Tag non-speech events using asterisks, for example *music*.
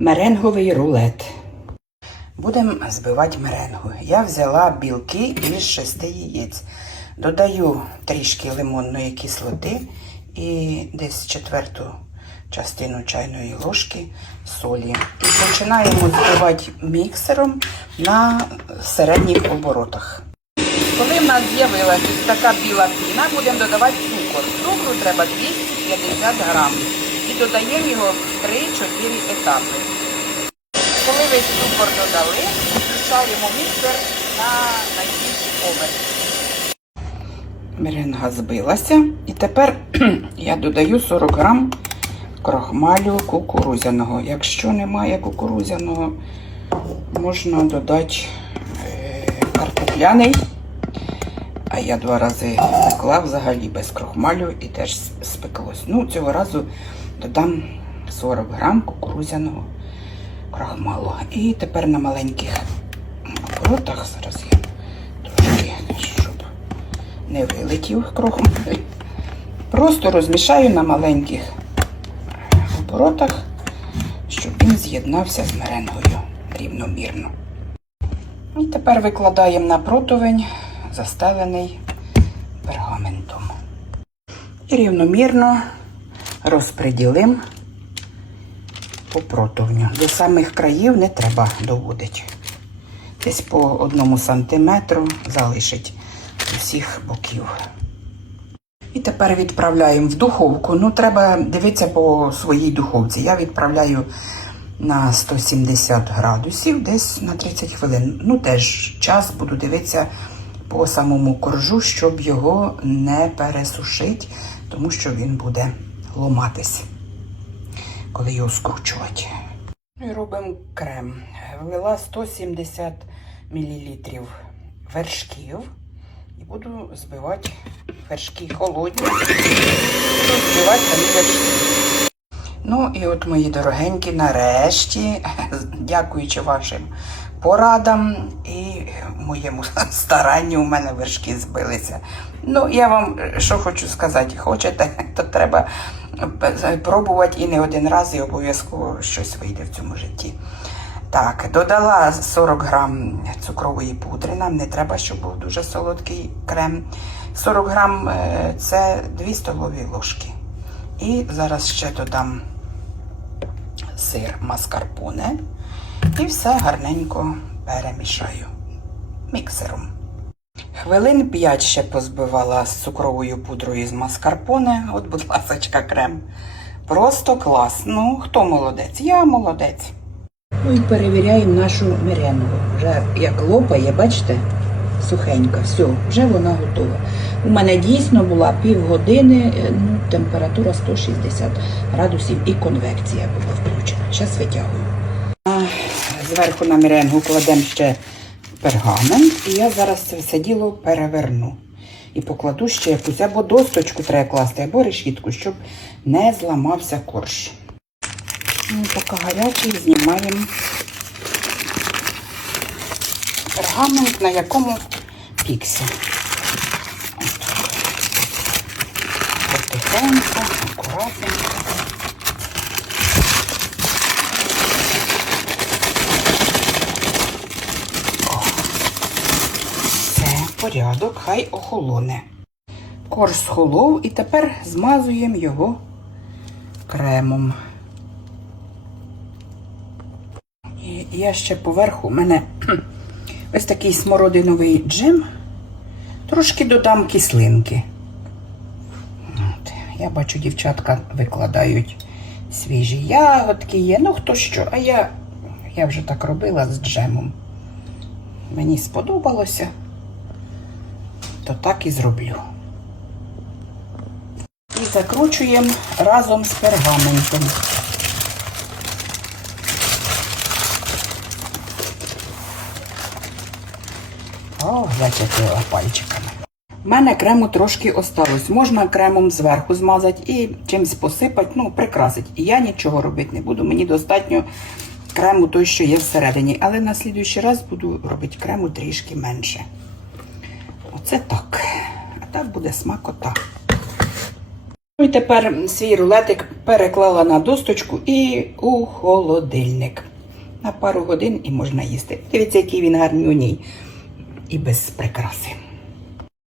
меренговий рулет. Будемо збивати меренгу. Я взяла білки із шести яєць. Додаю трішки лимонної кислоти і десь четверту частину чайної ложки солі. І починаємо збивати міксером на середніх оборотах. Коли в нас з'явилася така біла піна, будемо додавати цукор. Цукру треба 250 грам. І додаємо його в 3-4 етапи. Коли весь цукор додали, включаємо міксер на найбільший поверх. Меренга збилася. І тепер *clears throat* я додаю 40 грам крохмалю кукурузяного. Якщо немає кукурузяного, можна додати е, картопляний. А я два рази пекла взагалі без крохмалю і теж спеклось. Ну, цього разу додам 40 грам кукурузяного крахмалу. І тепер на маленьких оборотах зараз я трошки, щоб не вилетів крохмаль. Просто розмішаю на маленьких оборотах, щоб він з'єднався з меренгою рівномірно. І тепер викладаємо на противень, застелений пергаментом. І рівномірно розподілимо по противню. До самих країв не треба доводити. Десь по одному сантиметру залишить з усіх боків. І тепер відправляємо в духовку. Ну, треба дивитися по своїй духовці. Я відправляю на 170 градусів, десь на 30 хвилин. Ну, теж час буду дивитися по самому коржу, щоб його не пересушити, тому що він буде ломатись, коли його скручувати. І робимо крем. Влила 170 мл вершків і буду збивати вершки холодні. Збивати самі вершки. Ну і от, мої дорогенькі, нарешті, *laughs* дякуючи вашим порадам і моєму *laughs* старанню, у мене вершки збилися. Ну, я вам що хочу сказати, хочете, *laughs* то треба е, пробувати і не один раз, і обов'язково щось вийде в цьому житті. Так, додала 40 грам цукрової пудри. Нам не треба, щоб був дуже солодкий крем. 40 грам е, це 2 столові ложки. І зараз ще додам сир маскарпоне і все гарненько перемішаю міксером. Хвилин 5 ще позбивала з цукровою пудрою з маскарпоне. От, будь ласка, крем. Просто клас. Ну, хто молодець? Я молодець. Ну і перевіряємо нашу меренгу. Вже як лопає, бачите, сухенька, все, вже вона готова. У мене дійсно була півгодини, е, ну, температура 160 градусів і конвекція була включена. Зараз витягую. Зверху на меренгу кладемо ще пергамент, і я зараз це все діло переверну. І покладу ще якусь або досточку треба класти, або решітку, щоб не зламався корж. Ну, поки гарячий, знімаємо пергамент, на якому пікся. Потихеньку, акуратненько. О, Все, порядок, хай охолоне. Корж схолов і тепер змазуємо його кремом. І я ще поверху у мене *clears throat* ось такий смородиновий джем. Трошки додам кислинки. От. Я бачу, дівчатка викладають свіжі ягодки є. Ну, хто що, а я, я вже так робила з джемом. Мені сподобалося, то так і зроблю. І закручуємо разом з пергаментом. О, зачепила пальчиками. У мене крему трошки осталось. Можна кремом зверху змазати і чимось посипати, ну, прикрасити. І я нічого робити не буду. Мені достатньо крему той, що є всередині. Але на слідуючий раз буду робити крему трішки менше. Оце так. А так буде смакота. Ну і тепер свій рулетик переклала на досточку і у холодильник. На пару годин і можна їсти. Дивіться, який він гарнюній і без прикраси.